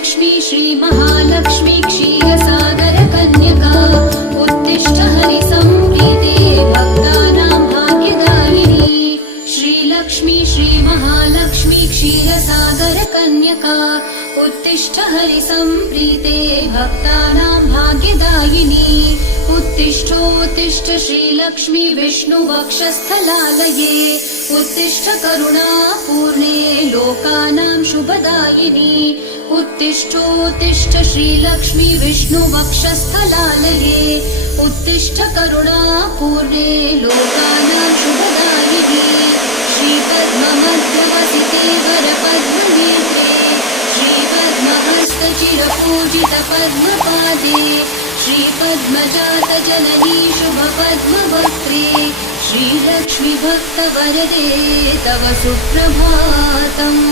श्रीलक्ष्मी श्रीमहालक्ष्मी क्षीरसागर कन्यका उत्तिष्ठ हरिसंप्रीते भक्तानां भाग्यदायिनी श्रीलक्ष्मी श्रीमहालक्ष्मी क्षीरसागर कन्यका उत्तिष्ठ हरिसंप्रीते भक्तानां भाग्यदायिनी उत्तिष्ठोत्तिष्ठ श्रीलक्ष्मी विष्णुवक्षस्थलालये उत्तिष्ठ करुणापूर्णे लोकानां शुभदायिनी उत्तिष्ठोत्तिष्ठ श्रीलक्ष्मी विष्णुवक्षस्थलालये उत्तिष्ठ करुणापूर्णे लोकानां शुभदायिनी श्रीपद्ममध्यवसिते वरपद्मनेत्रे श्रीपद्महस्तचिरपूजितपद्मपादे श्रीपद्मजातजननी शुभपद्मवक्त्रे श्रीलक्ष्मी भक्तवरदे तव सुप्रभातम्।